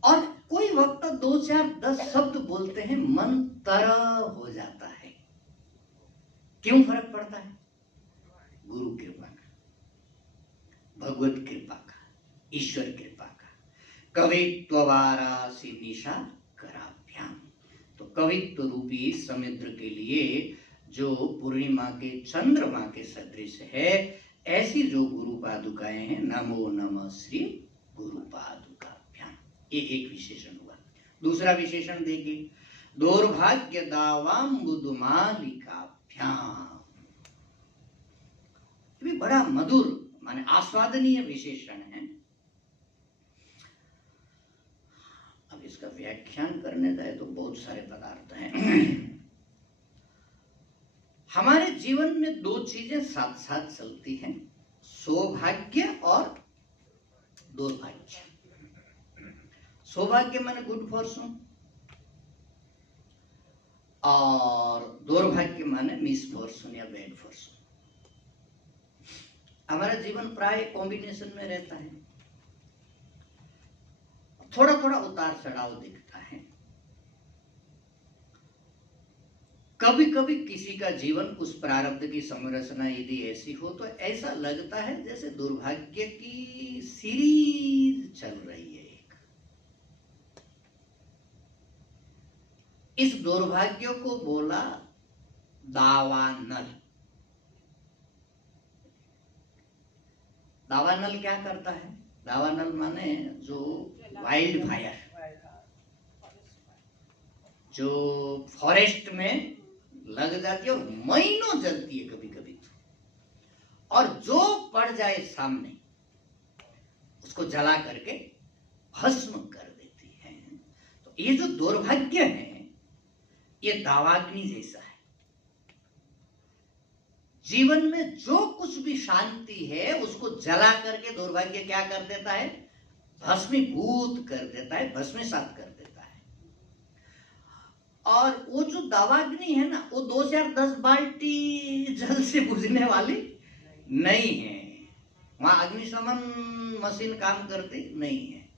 और कोई वक्ता 2 4 10 शब्द बोलते हैं, मन तरह हो जाता है। क्यों फर्क पड़ता है? गुरु कृपा का, भगवत कृपा का, ईश्वर कृपा का। कवित्व वारासी निशा कराभ्याम। तो कवित्व रूपी समुद्र के लिए जो पूर्णिमा के चंद्रमा के सदृश है, ऐसी जो गुरु पादुकाएं हैं, नमो नमः श्री गुरु पादुकाभ्याम, ये एक विशेषण हुआ। दूसरा विशेषण देखिए, दौर्भाग्य दावाम्बुदुमालिकाभ्याम। ये भी बड़ा मधुर माने आस्वादनीय विशेषण है। अब इसका व्याख्यान करने जाए तो बहुत सारे पदार्थ हैं। हमारे जीवन में 2 चीजें साथ साथ चलती हैं, सौभाग्य और दुर्भाग्य। सौभाग्य माने गुड फॉर्चून, और दुर्भाग्य माने मिस फॉर्चून या बैड फॉर्चून। हमारा जीवन प्राय कॉम्बिनेशन में रहता है, थोड़ा थोड़ा उतार चढ़ाव दिखता है। कभी कभी किसी का जीवन उस प्रारब्ध की संरचना यदि ऐसी हो तो ऐसा लगता है जैसे दुर्भाग्य की सीरीज चल रही है एक। इस दुर्भाग्य को बोला दावानल। दावानल क्या करता है? दावानल माने जो वाइल्ड फायर, जो फॉरेस्ट में लग जाती है और महीनों जलती है कभी कभी तो, और जो पड़ जाए सामने उसको जला करके भस्म कर देती है। तो ये जो दुर्भाग्य है, ये दावाग्नि जैसा है। जीवन में जो कुछ भी शांति है उसको जला करके दुर्भाग्य क्या कर देता है? भस्मीभूत कर देता है, भस्मीसात कर देता है। और वो जो दावाग्नि है ना, वो 2 4 10 बाल्टी जल से बुझने वाली नहीं है। वहां अग्निशमन मशीन काम करती नहीं है।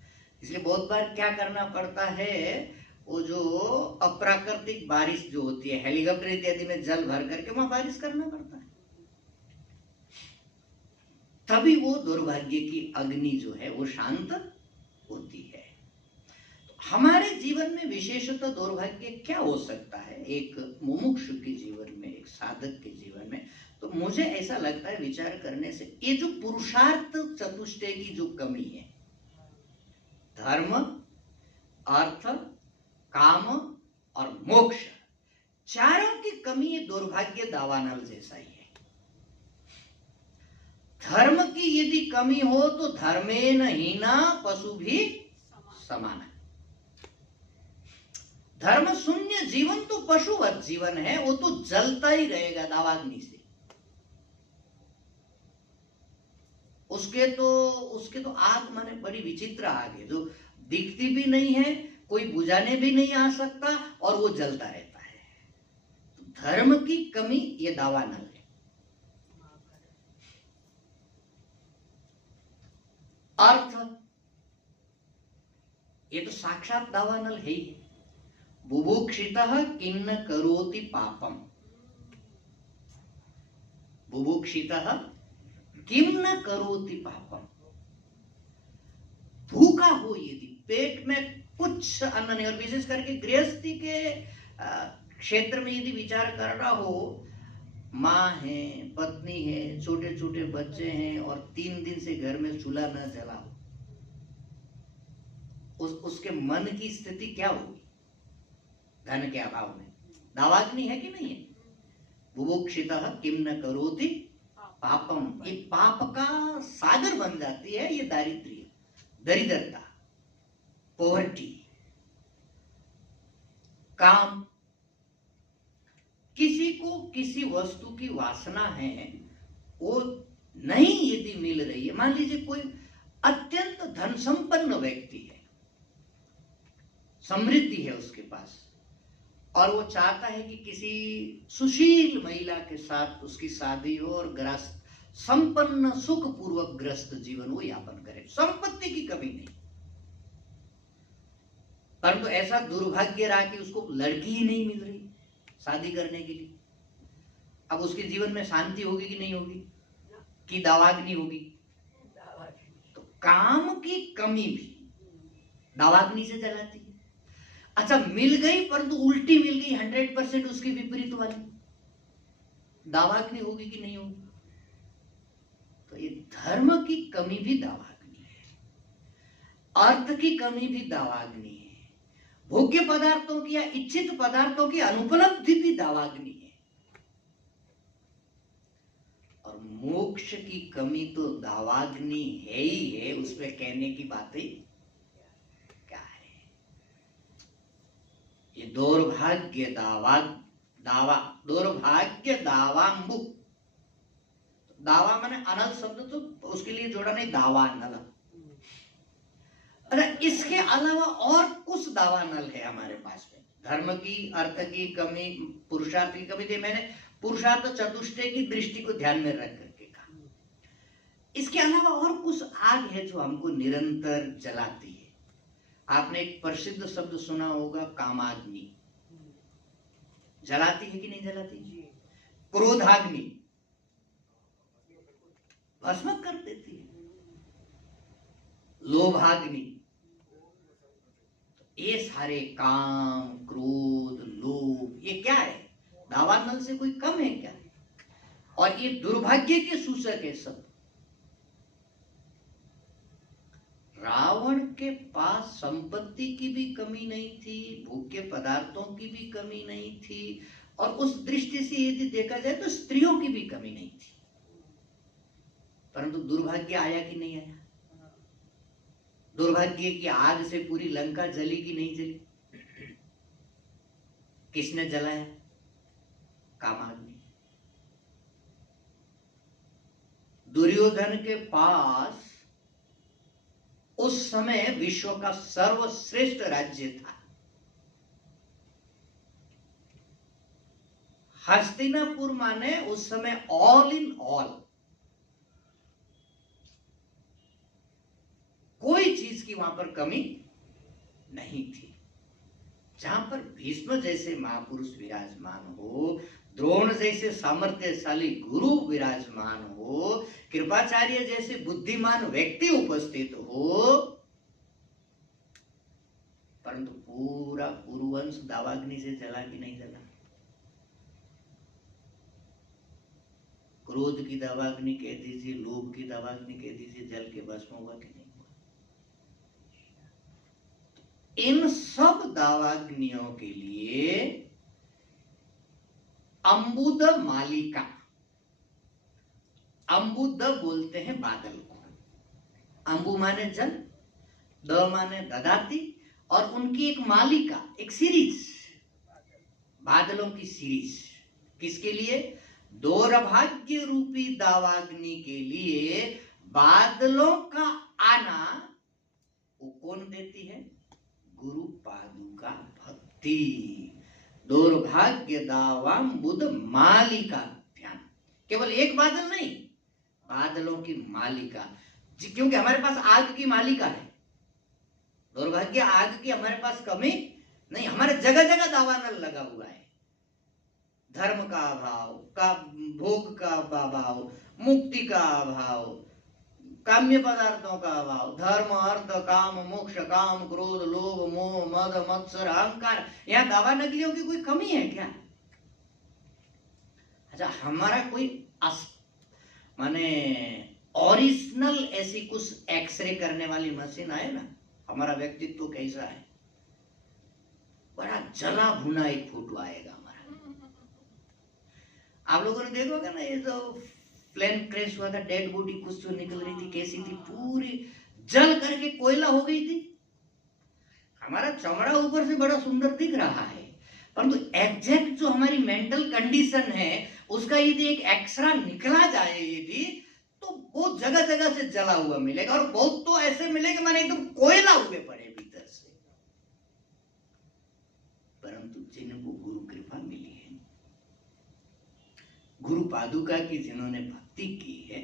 इसलिए बहुत बार क्या करना पड़ता है, वो जो अप्राकृतिक बारिश जो होती है, हेलीकॉप्टर इत्यादि में जल भर करके वहां बारिश करना पड़ता है, तभी वो दुर्भाग्य की अग्नि जो है वो शांत होती है। हमारे जीवन में विशेषतः दुर्भाग्य क्या हो सकता है एक मुमुक्षु के जीवन में, एक साधक के जीवन में? तो मुझे ऐसा लगता है विचार करने से, ये जो पुरुषार्थ चतुष्टय की जो कमी है, धर्म, अर्थ, काम और मोक्ष, चारों की कमी ये दुर्भाग्य दावानल जैसा ही है। धर्म की यदि कमी हो तो धर्मेन हीना पशु भी समान है। धर्म शून्य जीवन तो पशुवत जीवन है, वो तो जलता ही रहेगा दावाग्नि से। उसके तो आग माने बड़ी विचित्र आग है, जो दिखती भी नहीं है, कोई बुझाने भी नहीं आ सकता, और वो जलता रहता है। तो धर्म की कमी ये दावानल है। अर्थ, ये तो साक्षात दावानल है ही। बुभुक्षितः किन्न करोति पापम, बुभुक्षितः किम न करोति पापम। भूखा हो यदि, पेट में कुछ अन्न नहीं, और विशेष करके गृहस्थी के क्षेत्र में यदि विचार कर रहा हो, माँ है, पत्नी है, छोटे छोटे बच्चे हैं, और 3 दिन से घर में चूल्हा न जला हो, उसके मन की स्थिति क्या होगी? धन के अभाव में दावाग्नि है कि नहीं है? बुभुक्षितः किम न करोति पापम, ये पाप का सागर बन जाती है ये दारिद्र्य, दरिद्रता, पॉवर्टी। काम, किसी को किसी वस्तु की वासना है, वो नहीं यदि मिल रही है, मान लीजिए कोई अत्यंत धन संपन्न व्यक्ति है, समृद्धि है उसके पास, और वो चाहता है कि किसी सुशील महिला के साथ उसकी शादी हो और ग्रस्त संपन्न सुख पूर्वक ग्रस्त जीवन वो यापन करे, संपत्ति की कमी नहीं, परंतु ऐसा दुर्भाग्य रहा कि उसको लड़की ही नहीं मिल रही शादी करने के लिए। अब उसके जीवन में शांति होगी कि नहीं होगी, कि दावाग्नि होगी? तो काम की कमी भी दावाग्नि से जलाती है। अच्छा, मिल गई परंतु उल्टी मिल गई, 100% उसकी विपरीत वाली, दावाग्नि होगी कि नहीं होगी? तो ये धर्म की कमी भी दावाग्नि है, अर्थ की कमी भी दावाग्नि है, भोग्य पदार्थों की या इच्छित पदार्थों की अनुपलब्धि भी दावाग्नि है, और मोक्ष की कमी तो दावाग्नि है ही है। उसमें कहने की बात ही क्या है? ये दुर्भाग्य दुर्भाग्य दावाम्बु, दावा माने अनल शब्द तो उसके लिए जोड़ा नहीं, दावा नल। अच्छा, इसके अलावा और कुछ दावा नल है हमारे पास में, धर्म की, अर्थ की कमी, पुरुषार्थ की कमी थी। मैंने पुरुषार्थ चतुष्टय की दृष्टि को ध्यान में रख करके कहा। इसके अलावा और कुछ आग है जो हमको निरंतर जलाती है। आपने एक प्रसिद्ध शब्द सुना होगा, कामाग्नि, जलाती है कि नहीं जलाती? क्रोधाग्नि भस्म कर देती है, लोभाग्नि। ये सारे काम, क्रोध, लोभ, ये क्या है? दावानल से कोई कम है क्या? और ये दुर्भाग्य के सूचक है सब। रावण के पास संपत्ति की भी कमी नहीं थी, भोग्य पदार्थों की भी कमी नहीं थी, और उस दृष्टि से यदि देखा जाए तो स्त्रियों की भी कमी नहीं थी, परंतु दुर्भाग्य आया कि नहीं आया? दुर्भाग्य की आग से पूरी लंका जली कि नहीं जली? किसने जलाया? कामाग्नि। दुर्योधन के पास उस समय विश्व का सर्वश्रेष्ठ राज्य था। हस्तिनापुर माने उस समय ऑल इन ऑल, कोई चीज की वहां पर कमी नहीं थी। जहां पर भीष्म जैसे महापुरुष विराजमान हो, द्रोण जैसे सामर्थ्यशाली गुरु विराजमान हो, कृपाचार्य जैसे बुद्धिमान व्यक्ति उपस्थित हो, परंतु पूरा कुरुवंश दावाग्नि से जला कि नहीं जला? क्रोध की दावाग्नि कह दीजिए, लोभ की दावाग्नि कह दीजिए, जल के भस्म हुआ कि नहीं हुआ? इन सब दावाग्नियों के लिए अंबुद मालिका, अंबुद बोलते हैं बादल को। अंबु माने जल, द माने ददाती, और उनकी एक मालिका, एक सीरीज, बादलों की सीरीज। किसके लिए? दौर्भाग्य रूपी दावाग्नि के लिए बादलों का आना वो कौन देती है? गुरु पादुका भक्ति। दौर्भाग्य दावाम बुध मालिका ध्यान, केवल एक बादल नहीं, बादलों की मालिका। क्योंकि हमारे पास आग की मालिका है, दौर्भाग्य आग की हमारे पास कमी नहीं। हमारे जगह जगह दावानल लगा हुआ है। धर्म का अभाव, का भोग का अभाव, मुक्ति का अभाव, काम्य पदार्थों का अभाव, धर्म अर्थ काम मोक्ष, काम क्रोध लोभ मोह मद मत्सर अहंकार, यहाँ दावा नकलियों की कोई कमी है क्या? अच्छा, हमारा कोई माने ओरिजिनल ऐसी कुछ एक्सरे करने वाली मशीन आए ना, हमारा व्यक्तित्व कैसा है, बड़ा जला भुना एक फोटो आएगा हमारा। आप लोगों ने देखा होगा ना, ये जो प्लेन क्रैश हुआ था, डेड बॉडी कुछ जो निकल रही थी, कैसी थी, पूरी जल करके कोयला हो गई थी। हमारा चमड़ा ऊपर से बड़ा सुंदर दिख रहा है, परंतु एग्जैक्ट जो हमारी मेंटल कंडीशन है उसका यदि एक एक्सरा निकला जाए यदि, तो बहुत जगह जगह से जला हुआ मिलेगा, और बहुत तो ऐसे मिलेगा माने एकदम कोयला हुए पड़े भीतर से। परंतु जिनको गुरु कृपा मिली है, गुरु पादुका की जिन्होंने भक्ति की है,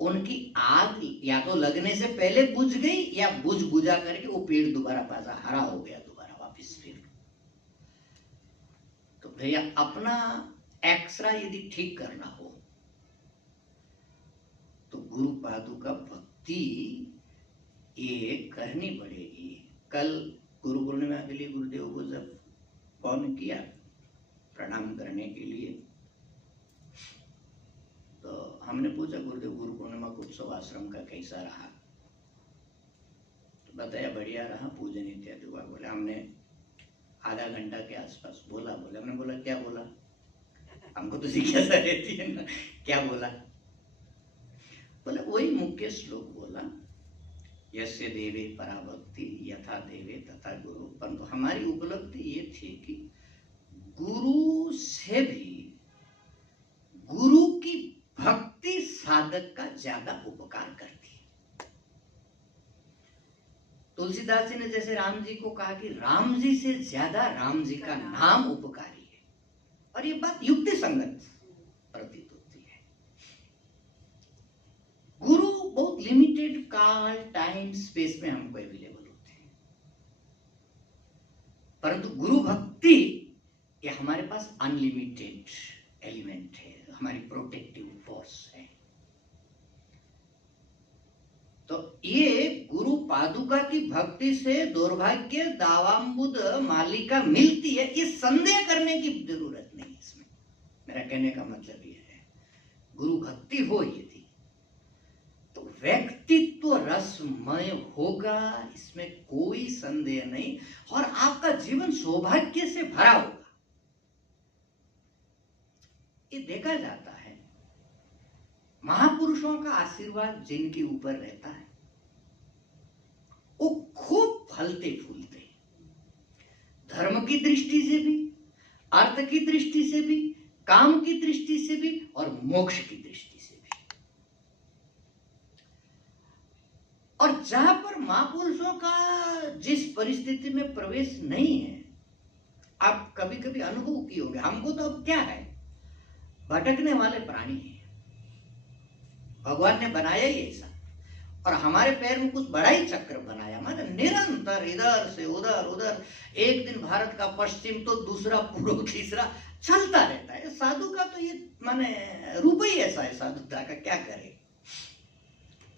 उनकी आग या तो लगने से पहले बुझ गई, या बुझ बुझा करके वो पेड़ दोबारा पासा हरा हो गया, दोबारा वापिस फिर। तो भैया अपना एक्सरा यदि ठीक करना हो तो गुरु पादुका भक्ति ये करनी पड़ेगी। कल गुरु पूर्णिमा के लिए गुरुदेव को जब फोन किया प्रणाम करने के लिए, तो हमने पूछा गुरुदेव गुरु पूर्णिमा को उत्सव आश्रम का कैसा रहा? तो बताया बढ़िया रहा, पूजन इत्यादि हुआ। बोले हमने आधा घंटा के आसपास बोला। हमने बोला क्या बोला? हमको तो जिज्ञासा रहती है ना, क्या बोला? बोले वही मुख्य श्लोक बोला, यस्य देवे पराभक्ति यथा देवे तथा गुरु। परंतु हमारी उपलब्धि ये थी कि गुरु से भी गुरु की भक्ति साधक का ज्यादा उपकार करती है। तुलसीदास जी ने जैसे राम जी को कहा कि राम जी से ज्यादा राम जी का नाम उपकारी है, और ये बात युक्ति संगत प्रतीत होती है। गुरु बहुत लिमिटेड काल टाइम स्पेस में हमको अवेलेबल होते हैं, परंतु गुरु भक्ति ये हमारे पास अनलिमिटेड एलिमेंट है, हमारी प्रोटेक्टिव फोर्स है। तो ये गुरु पादुका की भक्ति से दौर्भाग्य दावाम्बुद मालिका मिलती है, इस संदेह करने की जरूरत नहीं। इसमें मेरा कहने का मतलब ये है, गुरु भक्ति हो यदि तो व्यक्तित्व रसमय होगा, इसमें कोई संदेह नहीं, और आपका जीवन सौभाग्य से भरा होगा। ये देखा जाता है, महापुरुषों का आशीर्वाद जिनके ऊपर रहता है वो खूब फलते फूलते, धर्म की दृष्टि से भी, अर्थ की दृष्टि से भी, काम की दृष्टि से भी, और मोक्ष की दृष्टि से भी। और जहां पर महापुरुषों का जिस परिस्थिति में प्रवेश नहीं है, आप कभी कभी अनुभव किए होंगे, हमको तो अब क्या है, भटकने वाले प्राणी हैं, भगवान ने बनाया ही ऐसा। और हमारे पैर में कुछ बड़ा ही चक्र बनाया, माने निरंतर इधर से उधर उधर, एक दिन भारत का पश्चिम तो दूसरा पूर्व, तीसरा चलता रहता है। साधु का तो ये माने रूप ही ऐसा है साधुता का, क्या करे।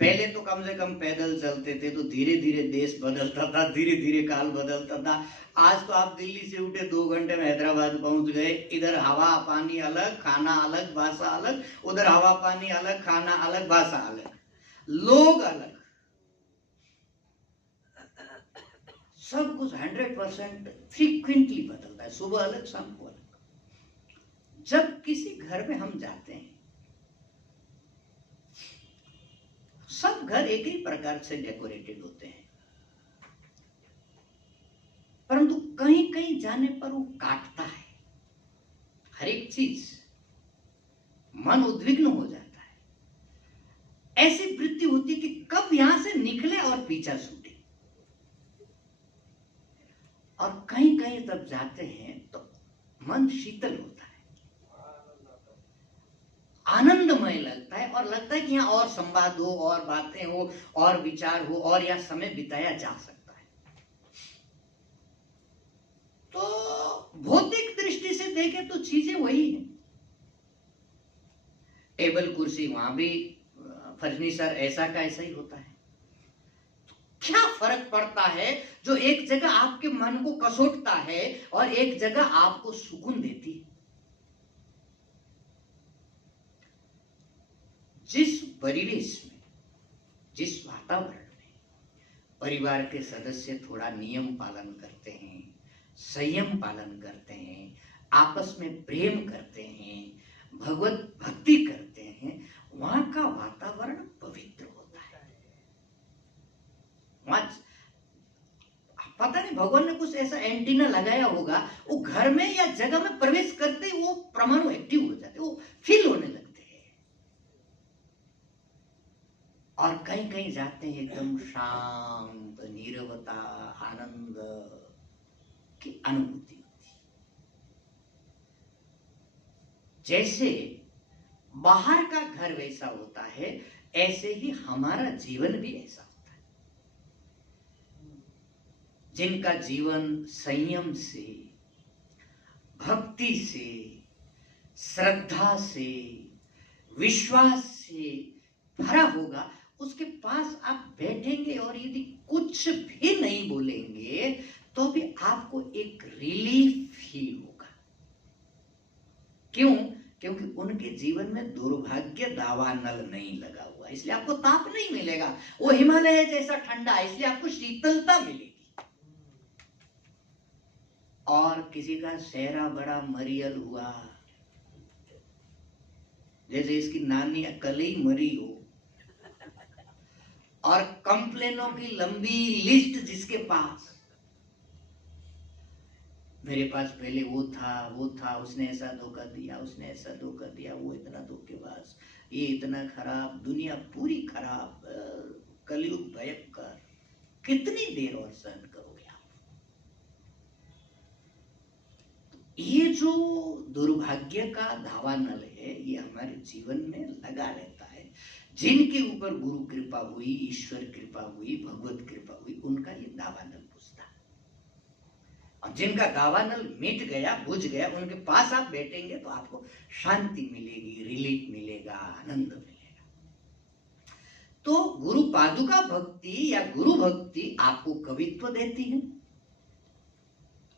पहले तो कम से कम पैदल चलते थे, तो धीरे धीरे देश बदलता था, धीरे धीरे काल बदलता था। आज तो आप दिल्ली से उठे 2 घंटे में हैदराबाद पहुंच गए। इधर हवा पानी अलग, खाना अलग, भाषा अलग, उधर हवा पानी अलग, खाना अलग, भाषा अलग, लोग अलग, सब कुछ 100% फ्रीक्वेंटली बदलता है। सुबह अलग, शाम को अलग। जब किसी घर में हम जाते हैं, सब घर एक ही प्रकार से डेकोरेटेड होते हैं, परंतु कहीं कहीं जाने पर वो काटता है। हर एक चीज मन उद्विग्न हो जाता है। ऐसी वृत्ति होती कि कब यहां से निकले और पीछा छूटे। और कहीं कहीं तब जाते हैं तो मन शीतल होता है, आनंदमय लगता है, और लगता है कि यहाँ और संवाद हो, और बातें हो, और विचार हो, और यहाँ समय बिताया जा सकता है। तो भौतिक दृष्टि से देखें तो चीजें वही हैं। टेबल कुर्सी, वहां भी फर्नीचर ऐसा का ऐसा ही होता है। तो क्या फर्क पड़ता है जो एक जगह आपके मन को कसोटता है और एक जगह आपको सुकून देती है। जिस परिवेश में, जिस वातावरण में परिवार के सदस्य थोड़ा नियम पालन करते हैं, संयम पालन करते हैं, आपस में प्रेम करते हैं, भगवत भक्ति करते हैं, वहां का वातावरण पवित्र होता है। वहां पता नहीं भगवान ने कुछ ऐसा एंटीना लगाया होगा, वो घर में या जगह में प्रवेश करते ही वो परमाणु एक्टिव हो जाते, वो फील होने लगते। और कहीं कहीं जाते हैं एकदम शांत, नीरवता, आनंद की अनुभूति होती है। जैसे बाहर का घर वैसा होता है, ऐसे ही हमारा जीवन भी ऐसा होता है। जिनका जीवन संयम से, भक्ति से, श्रद्धा से, विश्वास से भरा होगा, उसके पास आप बैठेंगे और यदि कुछ भी नहीं बोलेंगे तो भी आपको एक रिलीफ फील होगा। क्यों? क्योंकि उनके जीवन में दुर्भाग्य दावानल नहीं लगा हुआ, इसलिए आपको ताप नहीं मिलेगा। वो हिमालय जैसा ठंडा, इसलिए आपको शीतलता मिलेगी। और किसी का सेहरा बड़ा मरियल हुआ, जैसे इसकी नानी कल ही मरी हो, और कंप्लेनों की लंबी लिस्ट जिसके पास, मेरे पास पहले वो था, उसने ऐसा धोखा दिया, उसने ऐसा धोखा दिया, वो इतना धोखेबाज, ये इतना खराब, दुनिया पूरी खराब, कलयुग भयंकर। कितनी देर और सहन करोगे आप? ये जो दुर्भाग्य का दावानल है, ये हमारे जीवन में लगा रहता है। जिनके ऊपर गुरु कृपा हुई, ईश्वर कृपा हुई, भगवत कृपा हुई, उनका ये दावानल बुझता। और जिनका दावानल मिट गया, बुझ गया, उनके पास आप बैठेंगे तो आपको शांति मिलेगी, रिलीफ मिलेगा, आनंद मिलेगा। तो गुरु पादुका भक्ति या गुरु भक्ति आपको कवित्व देती है,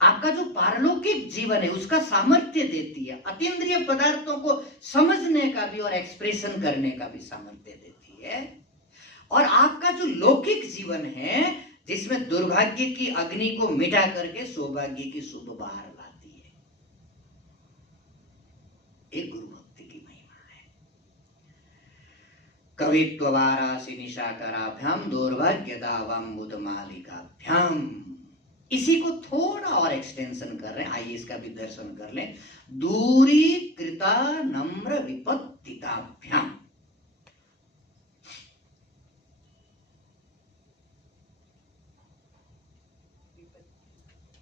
आपका जो पारलौकिक जीवन है उसका सामर्थ्य देती है, अतीन्द्रिय पदार्थों को समझने का भी और एक्सप्रेशन करने का भी सामर्थ्य देती है। और आपका जो लौकिक जीवन है, जिसमें दुर्भाग्य की अग्नि को मिटा करके सौभाग्य की शुभ बाहर लाती है, एक गुरु भक्ति की महिमा है। कवित्व वारासी निशाकराभ्याम दुर्भाग्य दावाम्बुद मालिकाभ्याम। इसी को थोड़ा और एक्सटेंशन कर रहे हैं, आइए इसका भी दर्शन कर लें। दूरी कृता नम्र विपत्तिताभ्याम।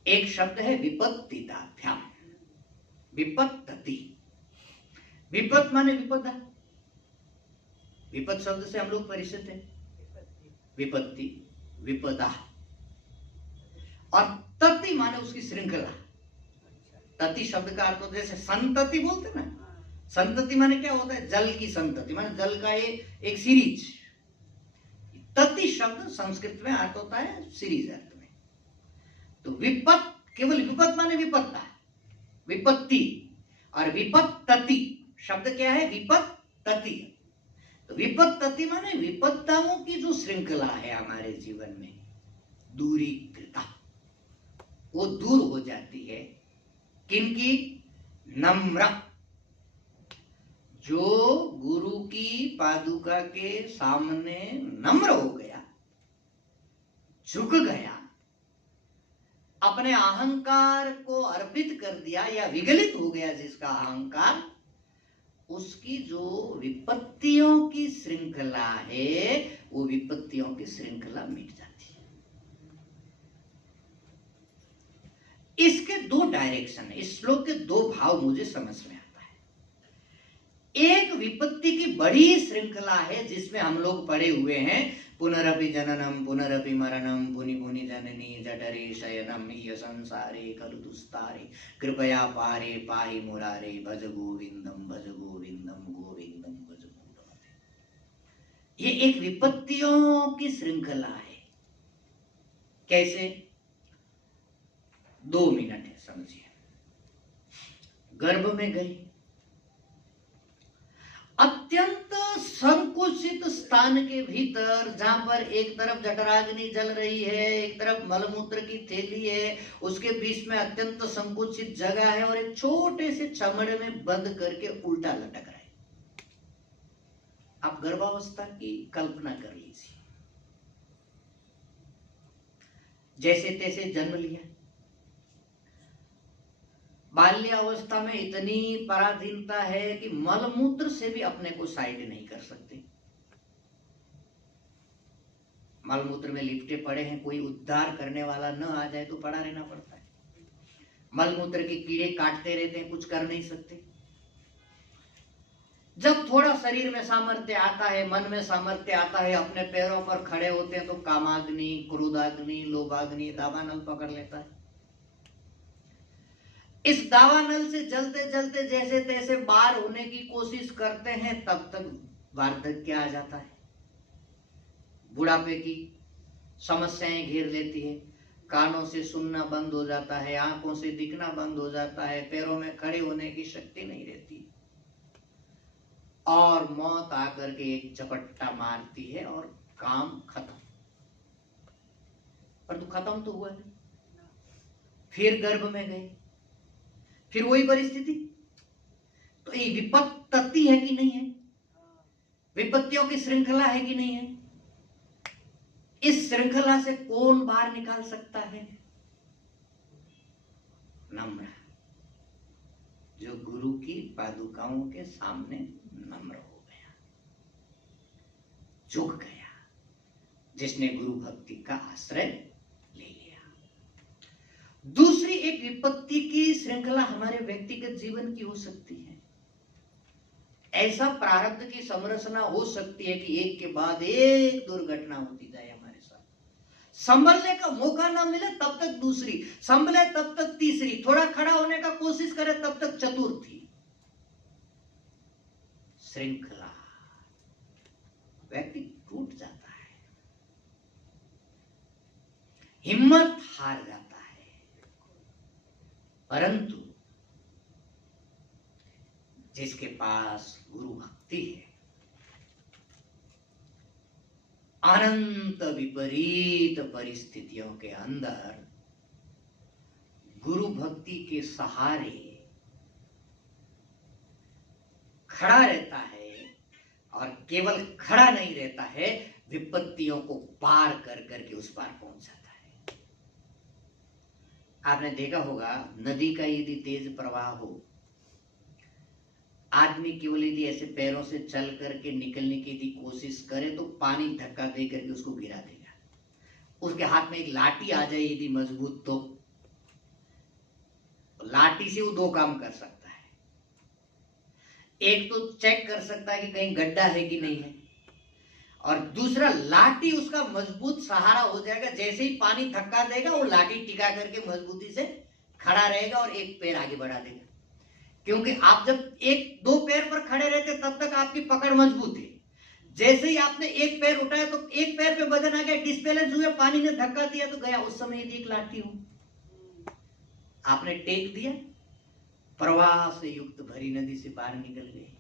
एक शब्द है विपत्तिताभ्याम, विपत्ति। विपत माने विपदा, विपत शब्द से हम लोग परिचित हैं। विपत्ति, विपदा। और तति माने उसकी श्रृंखला। तति शब्द का अर्थ होता है जैसे संतति बोलते ना, संतति माने क्या होता है? जल की संतति माने जल का ये एक सीरीज। तति शब्द संस्कृत में अर्थ होता है सीरीज अर्थ में। तो विपत, केवल विपत माने विपत्ता, विपत्ति। और विपत्तति शब्द क्या है? विपत्तति। तो विपत्तति माने विपत्ताओं की जो श्रृंखला है हमारे जीवन में दूरीकृता, वो दूर हो जाती है। किनकी? नम्र। जो गुरु की पादुका के सामने नम्र हो गया, झुक गया, अपने अहंकार को अर्पित कर दिया या विगलित हो गया जिसका अहंकार, उसकी जो विपत्तियों की श्रृंखला है वो विपत्तियों की श्रृंखला मिट जाती है। इसके दो डायरेक्शन है, इस श्लोक के दो भाव मुझे समझ में आता है। एक विपत्ति की बड़ी श्रृंखला है जिसमें हम लोग पड़े हुए हैं, पुनरपि जननम पुनरपि मरणम पुनि पुनि जननी जठरे शयनम इह संसारे खलु दुस्तारे कृपया पारे पाहि मुरारे भज गोविंदम गोविंदम भज गोविंदम। ये एक विपत्तियों की श्रृंखला है। कैसे? 2 मिनट है, समझिए। गर्भ में गई, अत्यंत संकुचित स्थान के भीतर, जहां पर एक तरफ जठराग्नि जल रही है, एक तरफ मलमूत्र की थैली है, उसके बीच में अत्यंत संकुचित जगह है और एक छोटे से चमड़े में बंद करके उल्टा लटक रहा है। आप गर्भावस्था की कल्पना कर लीजिए। जैसे तैसे जन्म लिया, बाल्यावस्था में इतनी पराधीनता है कि मलमूत्र से भी अपने को साइड नहीं कर सकते। मलमूत्र में लिपटे पड़े हैं, कोई उद्धार करने वाला न आ जाए तो पड़ा रहना पड़ता है। मलमूत्र के कीड़े काटते रहते हैं, कुछ कर नहीं सकते। जब थोड़ा शरीर में सामर्थ्य आता है, मन में सामर्थ्य आता है, अपने पैरों पर खड़े होते हैं तो कामाग्नि, क्रोधाग्नि, लोभाग्नि दावानल पकड़ लेता है। इस दावानल से जलते जलते जैसे तैसे बाहर होने की कोशिश करते हैं, तब तक वार्धक्य आ जाता है, बुढ़ापे की समस्याएं घेर लेती है, कानों से सुनना बंद हो जाता है, आंखों से दिखना बंद हो जाता है, पैरों में खड़े होने की शक्ति नहीं रहती और मौत आकर के एक झपट्टा मारती है और काम खत्म। पर तो खत्म तो हुआ नहीं, फिर गर्भ में गए, फिर वही परिस्थिति। तो ये विपत्ति है कि नहीं है? विपत्तियों की श्रृंखला है कि नहीं है? इस श्रृंखला से कौन बाहर निकाल सकता है? नम्र, जो गुरु की पादुकाओं के सामने नम्र हो गया, झुक गया, जिसने गुरु भक्ति का आश्रय ले लिया। दूसरी एक विपत्ति की श्रृंखला हमारे व्यक्तिगत जीवन की हो सकती है। ऐसा प्रारब्ध की संरचना हो सकती है कि एक के बाद एक दुर्घटना होती जाए हमारे साथ, संभलने का मौका ना मिले तब तक दूसरी, संभले तब तक तीसरी, थोड़ा खड़ा होने का कोशिश करे तब तक चतुर्थी। श्रृंखला, व्यक्ति टूट जाता है, हिम्मत हार जाता है। परंतु जिसके पास गुरु भक्ति है, अनंत विपरीत परिस्थितियों के अंदर गुरु भक्ति के सहारे खड़ा रहता है, और केवल खड़ा नहीं रहता है, विपत्तियों को पार कर करके उस पार पहुंच जाता है। आपने देखा होगा, नदी का यदि तेज प्रवाह हो, आदमी केवल यदि ऐसे पैरों से चल करके निकलने की यदि कोशिश करे तो पानी धक्का दे करके उसको गिरा देगा। उसके हाथ में एक लाठी आ जाए यदि मजबूत, तो लाठी से वो 2 काम कर सकता है। एक तो चेक कर सकता है कि कहीं गड्ढा है कि नहीं है, और दूसरा लाठी उसका मजबूत सहारा हो जाएगा। जैसे ही पानी धक्का देगा वो लाठी टिका करके मजबूती से खड़ा रहेगा और एक पैर आगे बढ़ा देगा। क्योंकि आप जब एक दो पैर पर खड़े रहते तब तक आपकी पकड़ मजबूत है। जैसे ही आपने एक पैर उठाया तो एक पैर पे वजन आ गया, डिसबैलेंस हुए, पानी ने धक्का दिया तो गया। उस समय यदि एक लाठी हो, आपने टेक दिया, प्रवाह से युक्त भरी नदी से बाहर निकल गए।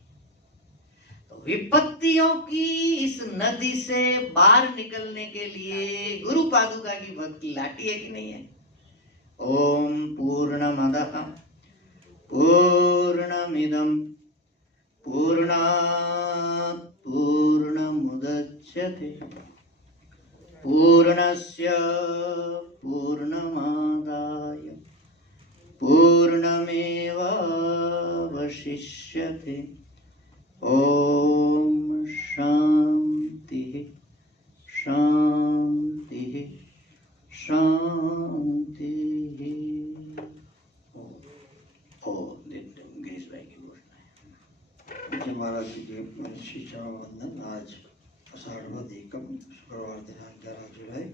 तो विपत्तियों की इस नदी से बाहर निकलने के लिए गुरु पादुका की भक्ति लाठी है कि नहीं है? ओम पूर्णमदः पूर्णमिदं पूर्णात् पूर्णमुदच्यते पूर्णस्य पूर्णमादाय पूर्णमेवावशिष्यते। ओम शांति शांति शांति। ओम गिरीश भाई की घोषणा है। जय महाराज जी के श्री चरण वंदन। आज आषाढ़ वध एकम शुक्रवार दिनांक 11 जुलाई